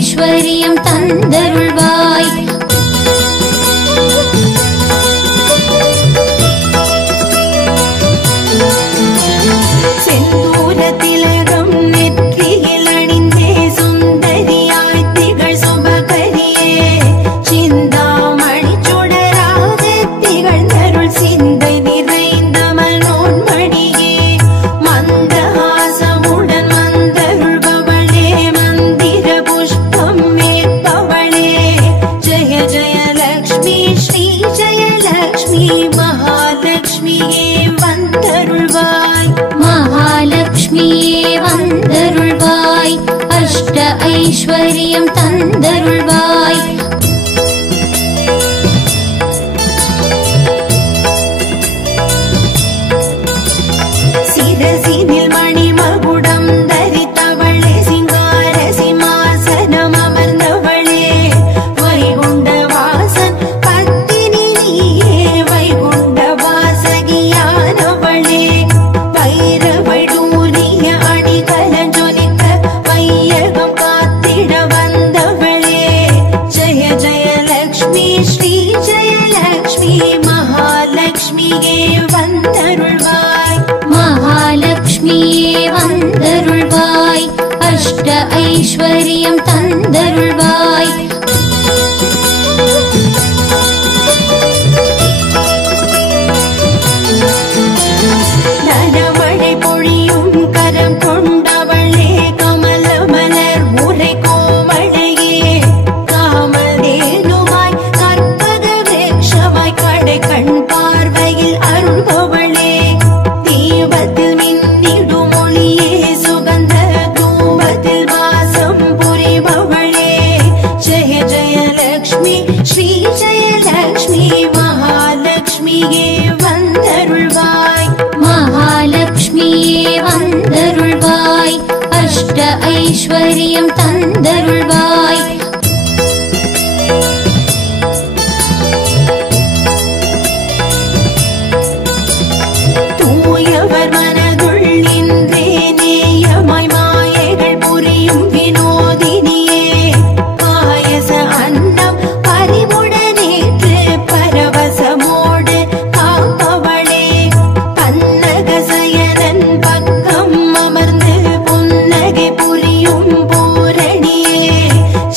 ஐஸ்வர்யம் தந்தருள்வாய். செந்தூர திலகம் நெற்றியில் அணிந்தே சுந்தரியாய் திகழ் சுபகரியே, சிந்தாமணி சுடராக திகழ்ந்தருள் சிந்தை நிறைந்த மனோன்மணியே, மந்தஹாசமுடன் வந்தருள்பவளே, மந்திர புஷ்பம் மேற்பவளே, ஜெய ஜெயலக்ஷ்மி ஸ்ரீ ஜெயலக்ஷ்மி மகாலக்ஷ்மியே வந்தருள்வாய். மகாலக்ஷ்மியே வந்தருள்வாய், அஷ்ட ஐஸ்வர்யம் தந்தருள்வாய். சிரசினில் மணிமகுடம் தரித்தவளே, சிங்கார சிம்மாசனம் அமர்ந்தவளே, வைகுண்ட வாசன் பத்தினி நீயே, வைகுண்ட வாசகியானவளே, வைரவைடூரிய அணிகலஞ்சொலிக்க வையகம் காத்திட வந்தவளே, ஜெய ஜெயலக்ஷ்மி ஸ்ரீ ஜெயலக்ஷ்மி மகாலக்ஷ்மியே வந்தருள்வாய். மகாலக்ஷ்மியே வந்தருள்வாய், அஷ்ட ஐஸ்வர்யம் தந்தருள்வாய். தனமழை பொழியும் கரம் கொண்டவளே, கமல மலர் முறை கோவளையே, காமதேனுமாய் கற்பக விருட்சமாய் கடை கண் பார்வையில் அருள்பவளே, தீபத்தில் மின்னிடும் ஒளியே, சுகந்த தூபத்தில் வாசம் புரிபவளே, ஜெய ஜெயலக்ஷ்மி ஸ்ரீ ஜெயலக்ஷ்மி மகாலக்ஷ்மியே வந்தருள்வாய். மகாலக்ஷ்மியே வந்தருள்வாய், அஷ்ட ஐஸ்வர்யம் தந்தருள்வாய். தூயவர் மனதுள் நின்றே நேயமாய் மாயைகள் புரியும் வினோதினியே, பாயச அன்னம் பறிவுடனேற்று பரவசமோடு காப்பவளே, பன்னகசயனன் பக்கம் அமர்ந்து புன்னகை புரியும் பூரணியே,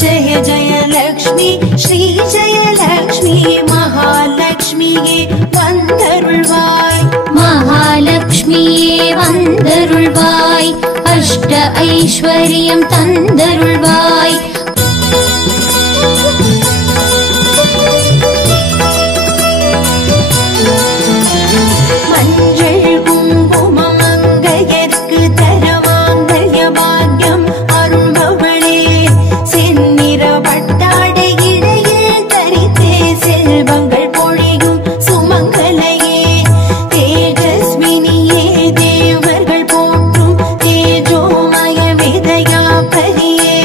ஜெய ஜெயலக்ஷ்மி ஸ்ரீ ஜெயலக்ஷ்மி மகாலக்ஷ்மியே வந்தருள்வாய். மகாலக்ஷ்மியே வந்தருள்வாய், அஷ்ட ஐஸ்வர்யம் தந்தருள்வாய். மஞ்சள் குங்குமம் அங்கையர்க்கு தரவாங்கல்ய பாக்யம் அருள்பவளே, செந்நிற பட்டாடை இடையில் தரித்தே செல்வங்கள் பொழியும் சுமங்கலையே, தேஜஸ்வினியே தேவர்கள் போற்றும் தேஜோமய விதயாபரியே,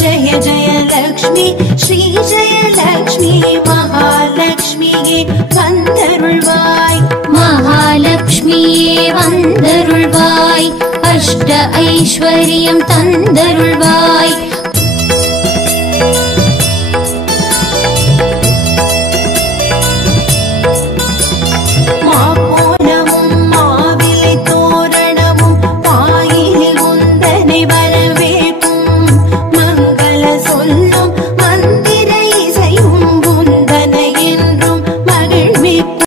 ஜெய ஜெயலக்ஷ்மி ஸ்ரீ ஜெயலக்ஷ்மி மகாலக்ஷ்மியே வந்தருள்வாய். மகாலக்ஷ்மியே வந்தருள்வாய், அஷ்ட ஐஸ்வர்யம் தந்தருள்வாய்.